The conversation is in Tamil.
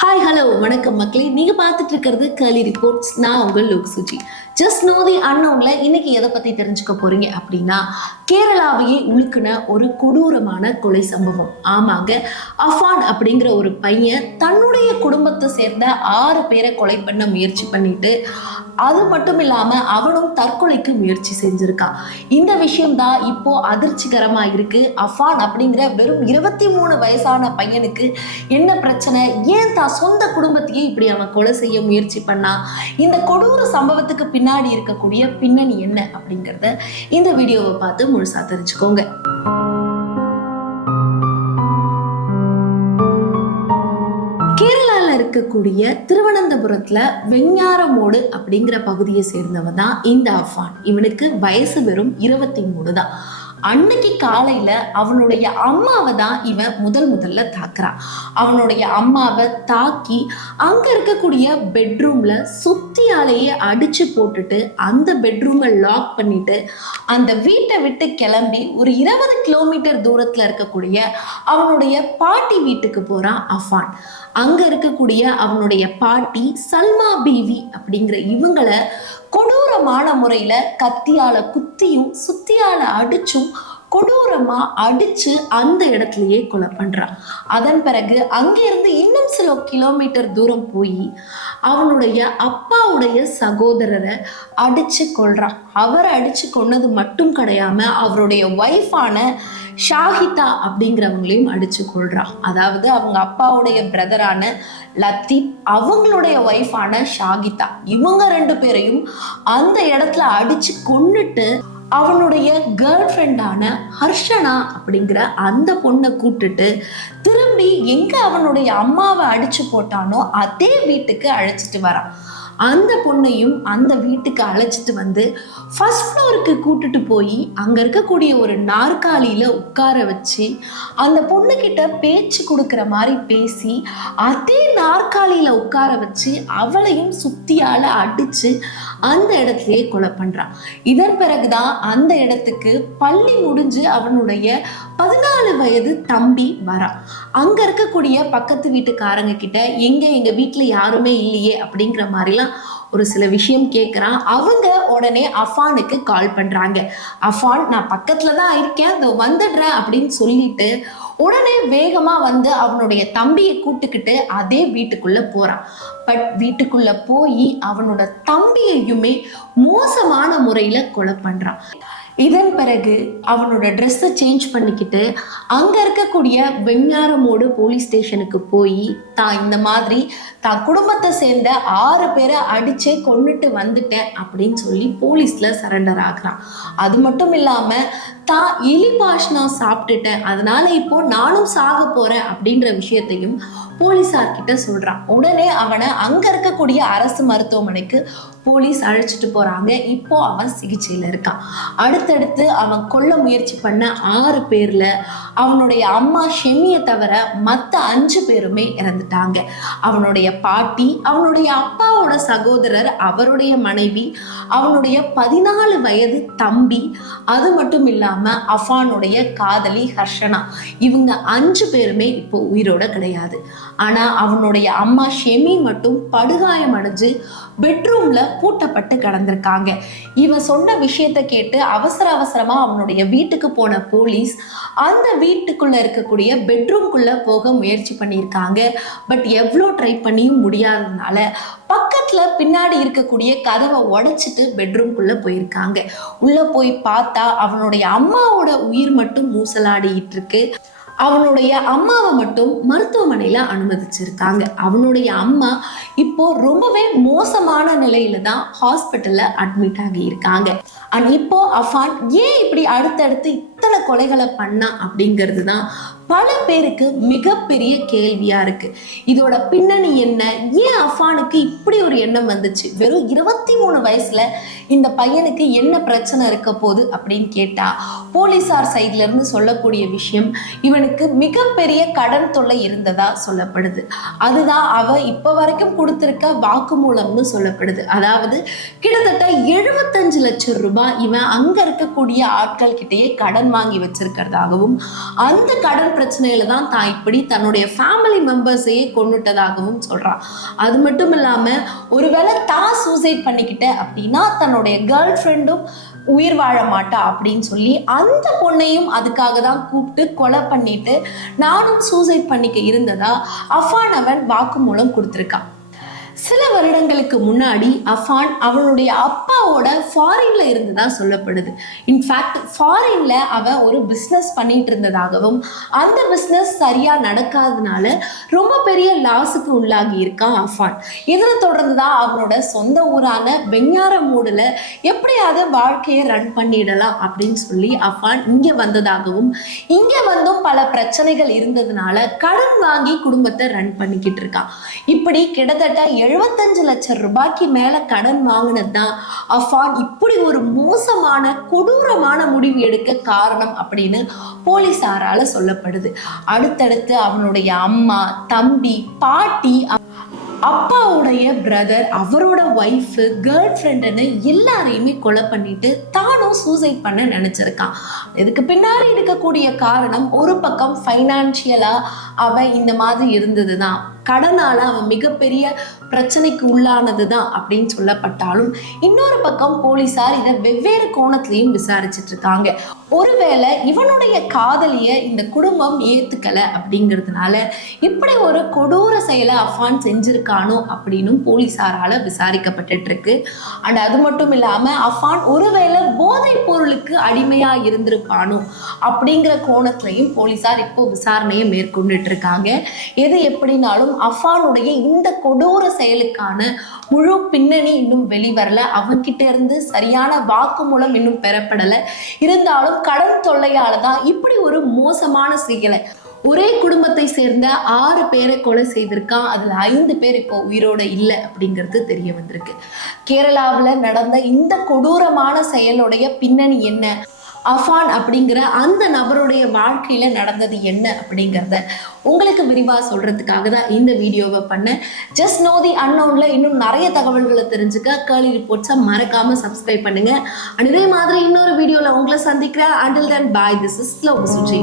ஹாய் ஹலோ வணக்கம் மக்களே, நீங்க பார்த்துட்டு இருக்கிறது கலி ரிப்போர்ட்ஸ். நான் உங்கள் லோக் சுஜி. ஜஸ்ட் நோ தி அன்னோன்ல இன்னைக்கு எதை பத்தி தெரிஞ்சுக்க போறீங்க அப்படின்னா, கேரளாவையே உழுக்குன ஒரு கொடூரமான கொலை சம்பவம். ஆமாங்க, அஃபான் அப்படிங்கிற ஒரு பையன் தன்னுடைய குடும்பத்தை சேர்ந்த 6 பேரை கொலை பண்ண முயற்சி பண்ணிட்டு, அது மட்டும் இல்லாம அவனும் தற்கொலைக்கு முயற்சி செஞ்சிருக்கான். இந்த விஷயம் தான் இப்போ அதிர்ச்சிகரமா இருக்கு. அஃபான் அப்படிங்கிற வெறும் 23 வயசான பையனுக்கு என்ன பிரச்சனை? ஏன் தான் சொந்த குடும்பத்தையே இப்படி அவன் கொலை செய்ய முயற்சி பண்ணா? இந்த கொடூர சம்பவத்துக்கு பின்னாடி இருக்கக்கூடிய பின்னணி என்ன அப்படிங்கறத இந்த வீடியோவை பார்த்து முழுசா தெரிஞ்சுக்கோங்க. கேரளால இருக்கக்கூடிய திருவனந்தபுரத்துல வெஞ்ஞாரமோடு அப்படிங்கிற பகுதியை சேர்ந்தவன் தான் இந்த அஃபான். இவனுக்கு வயசு வெறும் 23 தான். அன்னைக்கு காலையில அவனுடைய அம்மாவை தான் இவன் முதல்ல தாக்குறான். அவனுடைய அம்மாவை தாக்கி அங்க இருக்கக்கூடிய பெட்ரூம்ல சுத்தியாலேயே அடிச்சு போட்டுட்டு அந்த பெட்ரூமை லாக் பண்ணிட்டு அந்த வீட்டை விட்டு கிளம்பி ஒரு 20 கிலோமீட்டர் தூரத்துல இருக்கக்கூடிய அவனுடைய பாட்டி வீட்டுக்கு போறான் அஃபான். அங்க இருக்கக்கூடிய அவனுடைய பாட்டி சல்மா பீவி அப்படிங்கிற இவங்களை கொடூரமான முறையில கத்தியால குத்தியும் சுத்தியால அடிச்சும் கொடூரமா அடிச்சு அந்த இடத்துலயே கொலை பண்றான். அதன் பிறகு அங்கிருந்து இன்னும் சில கிலோமீட்டர் தூரம் போய் அவனுடைய அப்பாவுடைய சகோதரரை அடிச்சு கொல்றான். அவரை அடிச்சு கொன்னது மட்டும் கிடையாம அவருடைய ஒய்ஃபான ஷாஹிதா அப்படிங்கிறவங்களையும் அடிச்சு கொள்றான். அதாவது அவங்க அப்பாவுடைய பிரதரான லத்தீப், அவங்களுடைய ஒய்ஃபான ஷாகிதா, இவங்க 2 பேரையும் அந்த இடத்துல அடிச்சு கொன்னுட்டு அவனுடைய கேர்ள் ஃப்ரெண்டான ஹர்ஷனா அப்படிங்கிற அந்த பொண்ணை கூப்பிட்டுட்டு திரும்பி எங்க அவனுடைய அம்மாவை அடிச்சு போட்டானோ அதே வீட்டுக்கு அழைச்சிட்டு வரான். அந்த பொண்ணையும் அந்த வீட்டுக்கு அழைச்சிட்டு வந்து ஃபர்ஸ்ட் ஃப்ளோருக்கு கூட்டிட்டு போய் அங்க இருக்கக்கூடிய ஒரு நாற்காலியில உட்கார வச்சு அந்த பொண்ணுகிட்ட பேச்சு கொடுக்குற மாதிரி பேசி அதே நாற்காலியில உட்கார வச்சு அவளையும் சுத்தியால அடிச்சு அந்த இடத்துலயே கொலை பண்றான். இதன் பிறகுதான் அந்த இடத்துக்கு பள்ளி முடிஞ்சு அவனுடைய 14 வயது தம்பி வரான். அங்க இருக்கக்கூடிய பக்கத்து வீட்டுக்காரங்க கிட்ட எங்க வீட்டுல யாருமே இல்லையே அப்படிங்கிற மாதிரிலாம் ஒரு சில விஷயம் கேட்குறான். அவங்க உடனே அஃபானுக்கு கால் பண்றாங்க. அஃபான், நான் பக்கத்துல தான் இருக்கேன், இதோ வந்துடுறேன் அப்படின்னு சொல்லிட்டு உடனே வேகமா வந்து அவனுடைய தம்பியை கூட்டுக்கிட்டு அதே வீட்டுக்குள்ள போறான். பட் வீட்டுக்குள்ள போய் அவனோட தம்பியையுமே மோசமான முறையில கொலை பண்றான். இதன் பிறகு அவனோட ட்ரெஸ்ஸை சேஞ்ச் பண்ணிக்கிட்டு அங்க இருக்கக்கூடிய வெஞ்ஞாரமோடு போலீஸ் ஸ்டேஷனுக்கு போய் தான் இந்த மாதிரி தான் குடும்பத்தை சேர்ந்த 6 பேரை அடிச்சே கொன்னுட்டு வந்துட்டேன் அப்படின்னு சொல்லி போலீஸ்ல சரண்டர் ஆகுறான். அது மட்டும் இல்லாம தான் எலி பாஷ்னா சாப்பிட்டுட்டேன், அதனால இப்போ நானும் சாக போறேன் அப்படின்ற விஷயத்தையும் போலீஸார்கிட்ட சொல்றான். உடனே அவனை அங்க இருக்கக்கூடிய அரசு மருத்துவமனைக்கு போலீஸ் அழைச்சிட்டு போறாங்க. இப்போ அவன் சிகிச்சையில இருக்கான். அடுத்தடுத்து அவன் கொல்ல முயற்சி பண்ண 6 பேர்ல அவனுடைய அம்மா ஷெமியை தவிர மற்ற 5 பேருமே இறந்துட்டாங்க. அவனுடைய பாட்டி, அவனுடைய அப்பாவோட சகோதரர், அவருடைய மனைவி, அவனுடைய 14 வயது தம்பி, அது மட்டும் இல்லாம அஃபானுடைய காதலி ஹர்ஷனா, இவங்க 5 பேருமே இப்போ உயிரோட கிடையாது. ஆனா அவனுடைய அம்மா ஷெமி மட்டும் படுகாயம் அடைஞ்சு பெட்ரூம்ல பூட்டப்பட்டு கிடந்திருக்காங்க. இவன் சொன்ன விஷயத்த கேட்டு அவசரமா அவனுடைய வீட்டுக்கு போன போலீஸ் அந்த வீட்டுக்குள்ள இருக்கக்கூடிய பெட்ரூம்குள்ள போக முயற்சி பண்ணியிருக்காங்க. பட் எவ்வளோ ட்ரை பண்ணியும் முடியாததுனால பக்கத்துல பின்னாடி இருக்கக்கூடிய கதவை உடைச்சிட்டு பெட்ரூம்குள்ள போயிருக்காங்க. உள்ள போய் பார்த்தா அவனுடைய அம்மாவோட உயிர் மட்டும் மூசலாடிட்டு இருக்கு. அவனுடைய அம்மாவை மட்டும் மருத்துவமனையில அனுமதிச்சிருக்காங்க. அவனுடைய அம்மா இப்போ ரொம்பவே மோசமான நிலையில தான் ஹாஸ்பிட்டல்ல அட்மிட் ஆகி இருக்காங்க. அண்ட் இப்போ அஃபான் ஏன் இப்படி அடுத்தடுத்து இத்தனை கொலைகளை பண்ணா அப்படிங்கிறது தான் பல பேருக்கு மிகப்பெரிய கேள்வியா இருக்கு. இதோட பின்னணி என்ன? ஏன் அஃபானுக்கு இப்படி ஒரு எண்ணம் வந்துச்சு? வெறும் 23 வயசுல இந்த பையனுக்கு என்ன பிரச்சனை இருக்க போகுது அப்படின்னு கேட்டா போலீசார் சைட்ல இருந்து சொல்லக்கூடிய விஷயம், இவனுக்கு மிகப்பெரிய கடன் தொல்லை இருந்ததா சொல்லப்படுது. அதுதான் அவ இப்ப வரைக்கும் கொடுத்திருக்க வாக்குமூலம்னு சொல்லப்படுது. அதாவது கிட்டத்தட்ட 75 லட்சம் ரூபாய் இவன் அங்க இருக்கக்கூடிய ஆட்கள் கிட்டேயே கடன் வாங்கி வச்சிருக்கிறதாகவும், அந்த கடன் பிரச்சனையில தான் தான் இப்படி தன்னுடைய ஃபேமிலி மெம்பர்ஸையே கொண்டுட்டதாகவும் சொல்றான். அது மட்டும் இல்லாம ஒருவேளை தான் சூசைட் பண்ணிக்கிட்ட அப்படின்னா தன்னுடைய கேர்ள் ஃப்ரெண்டும் உயிர் வாழ மாட்டா அப்படின்னு சொல்லி அந்த பொண்ணையும் அதுக்காக தான் கூப்பிட்டு கொலை பண்ணிட்டு நானும் சூசைட் பண்ணிக்க இருந்ததா அஃபான் அவன் வாக்குமூலம் கொடுத்திருக்கான். சில வருடங்களுக்கு முன்னாடி அஃபான் அவனுடைய அப்பாவோட ஃபாரின்ல இருந்ததா சொல்லப்படுது. இன்ஃபேக்ட் ஃபாரின்ல அவன் ஒரு பிஸ்னஸ் பண்ணிட்டு இருந்ததாகவும், அந்த பிஸ்னஸ் சரியா நடக்காதனால ரொம்ப பெரிய லாஸுக்கு உள்ளாகி இருக்கான் அஃபான். இதில் தொடர்ந்துதான் அவனோட சொந்த ஊரான வெஞ்ஞாரமூடுல எப்படியாவது வாழ்க்கையை ரன் பண்ணிடலாம் அப்படின்னு சொல்லி அஃபான் இங்க வந்ததாகவும், இங்க வந்தும் பல பிரச்சனைகள் இருந்ததுனால கடன் வாங்கி குடும்பத்தை ரன் பண்ணிக்கிட்டு இருக்கான். இப்படி கிட்டத்தட்ட 75 லட்சம் ரூபாய்க்கு மேல கடன் வாங்கினதுதான் அஃபான் இப்படி ஒரு மோசமான கொடூரமான முடிவு எடுக்க காரணம் அப்படின்னு போலீசாரால சொல்லப்படுது. அடுத்தடுத்து அவனுடைய அம்மா, தம்பி, பாட்டி, அப்பாவுடைய பிரதர், அவரோட ஒய்ஃபு, கேர்ள் ஃப்ரெண்டுன்னு எல்லாரையுமே கொலை பண்ணிட்டு தானும் சூசைட் பண்ண நினைச்சிருக்கான். இதுக்கு பின்னாடி இருக்கக்கூடிய காரணம் ஒரு பக்கம் ஃபைனான்சியலா அவன் இந்த மாதிரி இருந்ததுதான், கடனால அவன் மிகப்பெரிய பிரச்சனைக்கு உள்ளானதுதான் அப்படின்னு சொல்லப்பட்டாலும், இன்னொரு பக்கம் போலீசார் இதை வெவ்வேறு கோணத்திலையும் விசாரிச்சுட்டு இருக்காங்க. ஒருவேளை இவனுடைய காதலிய இந்த குடும்பம் ஏத்துக்கல அப்படிங்கிறதுனால இப்படி ஒரு கொடூர செயலை அஃபான் செஞ்சிருக்கானோ அப்படின்னும் போலீசாரால விசாரிக்கப்பட்டு இருக்கு. அண்ட் அது மட்டும் இல்லாம அஃபான் ஒருவேளை போதைப் பொருளுக்கு அடிமையா இருந்திருப்பானோ அப்படிங்கிற கோணத்திலையும் போலீசார் இப்போ விசாரணையை மேற்கொண்டுட்டு இருக்காங்க. எது எப்படினாலும் அஃபானுடைய இந்த கொடூர செயலுக்கான முழு பின்னணி இன்னும் வெளிவரல. அவன்கிட்ட இருந்து சரியான வாக்குமூலம் இன்னும் பெறப்படலை. இருந்தாலும் கடன் தொல்லையால தான் இப்படி ஒரு மோசமான செயலை, ஒரே குடும்பத்தை சேர்ந்த 6 பேரை கொலை செய்திருக்கான். அதுல 5 பேர் இப்போ உயிரோட இல்லை அப்படிங்கிறது தெரிய வந்திருக்கு. கேரளாவில் நடந்த இந்த கொடூரமான செயலுடைய பின்னணி என்ன, அஃபான் அப்படிங்கிற அந்த நபருடைய வாழ்க்கையில நடந்தது என்ன அப்படிங்கிறத உங்களுக்கு விரிவா சொல்றதுக்காக தான் இந்த வீடியோவை பண்ணேன். ஜஸ்ட் நோ தி அன்னோன்ல இன்னும் நிறைய தகவல்களை தெரிஞ்சுக்க கேர்லி ரிப்போர்ட்ஸை மறக்காம சப்ஸ்கிரைப் பண்ணுங்க. இதே மாதிரி இன்னொரு வீடியோல உங்களை சந்திக்கிறேன். Until then, bye. This is Slow Suji.